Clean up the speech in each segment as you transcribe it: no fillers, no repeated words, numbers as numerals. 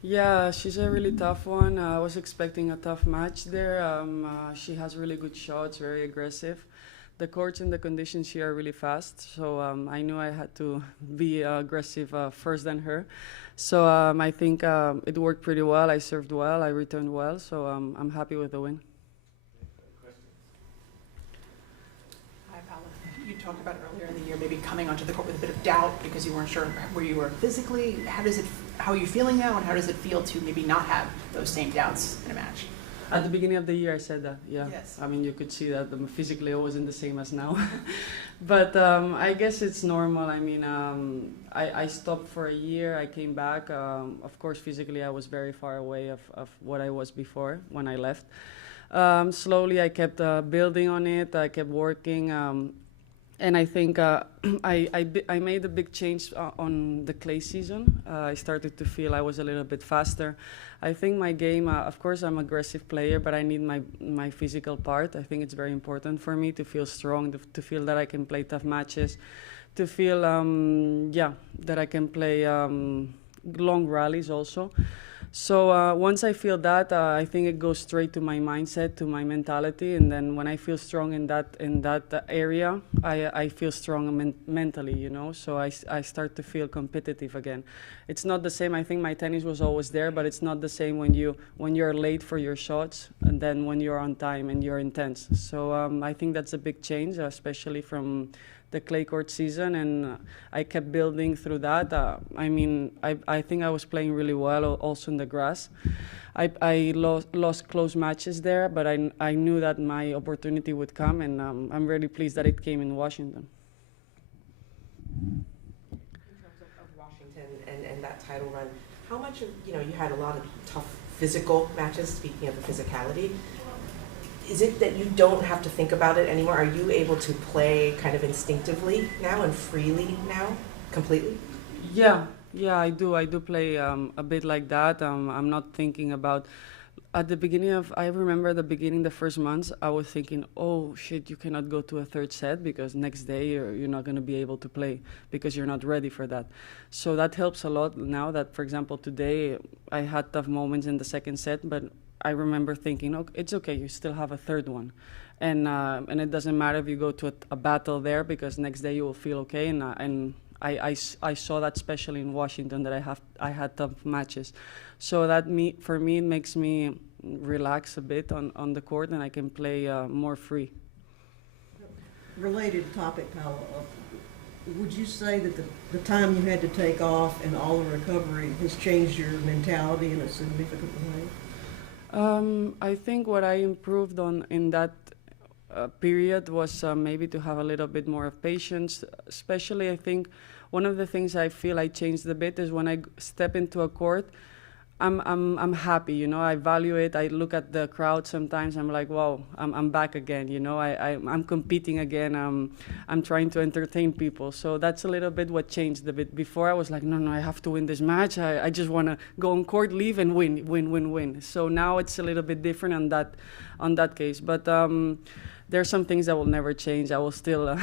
Yeah, she's a really tough one. I was expecting a tough match there. She has really good shots, very aggressive. The courts and the conditions here are really fast, so I knew I had to be aggressive first than her. So I think it worked pretty well. I served well, I returned well, so I'm happy with the win. Hi, Paula. You talked about earlier in the year maybe coming onto the court with a bit of doubt because you weren't sure where you were physically. How are you feeling now, and how does it feel to maybe not have those same doubts in a match? At the beginning of the year, I said that, yeah. Yes. I mean, you could see that physically I wasn't the same as now. But I guess it's normal. I mean, I stopped for a year. I came back. Of course, physically, I was very far away of what I was before when I left. Slowly, I kept building on it. I kept working. And I think I made a big change on the clay season. I started to feel I was a little bit faster. I think my game, of course, I'm an aggressive player, but I need my physical part. I think it's very important for me to feel strong, to feel that I can play tough matches, to feel, that I can play long rallies also. So once I feel that, I think it goes straight to my mindset, to my mentality, and then when I feel strong in that area, I feel strong mentally, you know. So I start to feel competitive again. It's not the same. I think my tennis was always there, but it's not the same when you're late for your shots, and then when you're on time and you're intense. So I think that's a big change, especially from the clay court season, and I kept building through that. I think I was playing really well also in the grass. I lost close matches there, but I knew that my opportunity would come, and I'm really pleased that it came in Washington. In terms of Washington and that title run, how much of, you had a lot of tough physical matches, speaking of the physicality, is it that you don't have to think about it anymore? Are you able to play kind of instinctively now and freely now, completely? Yeah, I do. I do play a bit like that. I'm not thinking about. At the beginning I remember the first months, I was thinking, oh shit, you cannot go to a third set because next day you're not going to be able to play because you're not ready for that. So that helps a lot now that, for example, today I had tough moments in the second set, but I remember thinking, okay, it's okay, you still have a third one. And it doesn't matter if you go to a battle there because next day you will feel okay. And I saw that especially in Washington that I had tough matches. So for me, it makes me relax a bit on the court and I can play more free. Related topic, Paula, would you say that the time you had to take off and all the recovery has changed your mentality in a significant way? I think what I improved on in that period was maybe to have a little bit more of patience. Especially, I think one of the things I feel I changed a bit is when I step into a court, I'm happy, you know. I value it. I look at the crowd sometimes. I'm like, wow, I'm back again, you know. I'm competing again. I'm trying to entertain people. So that's a little bit what changed a bit. Before I was like, no, I have to win this match. I just want to go on court, leave, and win. So now it's a little bit different on that case. But there are some things that will never change. I will still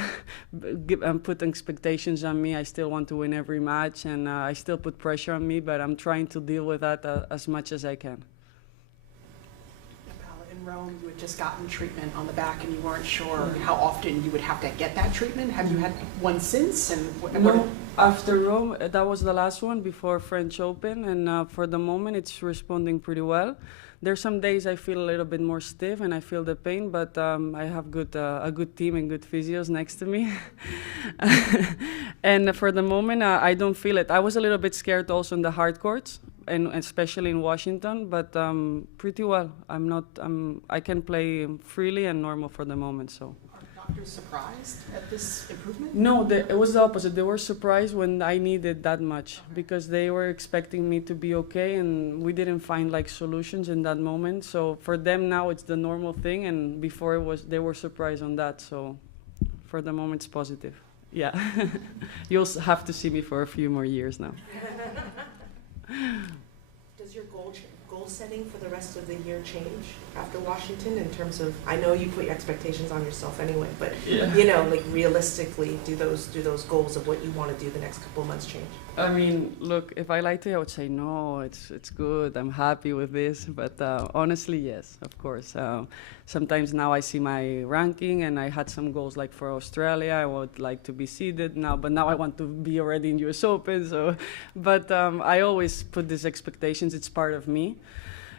put expectations on me. I still want to win every match, and I still put pressure on me, but I'm trying to deal with that as much as I can. Paula, in Rome, you had just gotten treatment on the back, and you weren't sure how often you would have to get that treatment. Have you had one since? No, after Rome, that was the last one before French Open, and for the moment, it's responding pretty well. There's some days I feel a little bit more stiff and I feel the pain, but I have a good team and good physios next to me. And for the moment, I don't feel it. I was a little bit scared also in the hard courts, and especially in Washington, but pretty well. I can play freely and normal for the moment, so. Doctors surprised at this improvement? No, it was the opposite. They were surprised when I needed that much because they were expecting me to be okay, and we didn't find like solutions in that moment. So for them now it's the normal thing, and before they were surprised on that. So for the moment it's positive. Yeah, you'll have to see me for a few more years now. Does your goal goal setting for the rest of the year change after Washington in terms of, I know you put your expectations on yourself anyway, but you know, like realistically, do those goals of what you want to do the next couple of months change? I mean, look, if I liked it, I would say no, it's good, I'm happy with this. But honestly, yes, of course. Sometimes now I see my ranking, and I had some goals like for Australia, I would like to be seeded now, but now I want to be already in US Open. So, but I always put these expectations, it's part of me.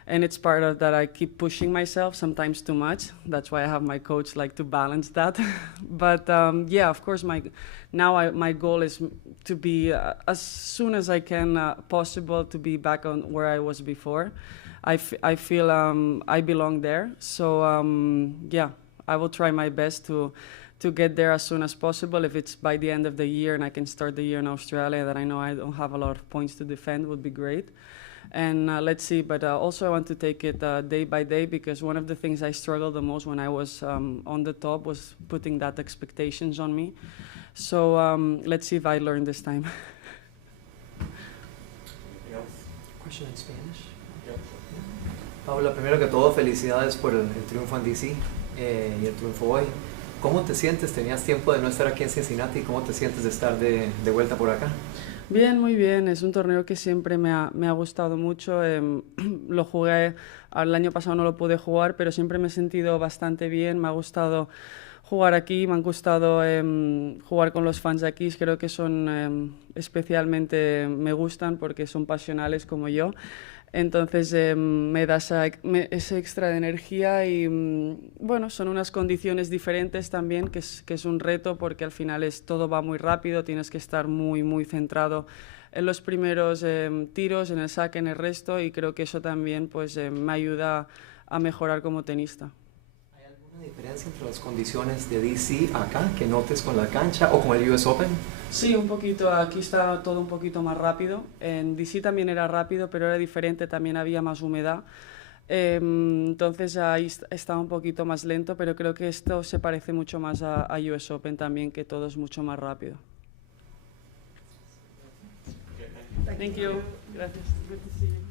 And it's part of that I keep pushing myself, sometimes too much. That's why I have my coach like to balance that. But yeah, of course, my goal is to be as soon as I can possible to be back on where I was before. I feel I belong there. So yeah, I will try my best to get there as soon as possible. If it's by the end of the year and I can start the year in Australia, that I know I don't have a lot of points to defend, would be great. And let's see, but also I want to take it day by day, because one of the things I struggled the most when I was on the top was putting that expectations on me. So let's see if I learn this time. Question in Spanish. Paula, primero que todo, felicidades por el triunfo en DC y el triunfo hoy. ¿Cómo te sientes? ¿Tenías tiempo de no estar aquí en Cincinnati? ¿Cómo te sientes de estar de vuelta por acá? Bien, muy bien. Es un torneo que siempre me ha gustado mucho. Lo jugué, el año pasado no lo pude jugar, pero siempre me he sentido bastante bien. Me ha gustado jugar aquí, me han gustado jugar con los fans de aquí. Creo que son especialmente, me gustan porque son pasionales como yo. Entonces me da ese extra de energía y bueno, son unas condiciones diferentes también, que es un reto, porque al final todo va muy rápido, tienes que estar muy, muy centrado en los primeros tiros, en el saque, en el resto, y creo que eso también pues, me ayuda a mejorar como tenista. ¿Hay alguna diferencia entre las condiciones de DC acá que notes con la cancha o con el US Open? Sí, un poquito. Aquí está todo un poquito más rápido. En DC también era rápido, pero era diferente, también había más humedad. Entonces ahí estaba un poquito más lento, pero creo que esto se parece mucho más a US Open también, que todo es mucho más rápido. Thank you. Gracias. Good to see you.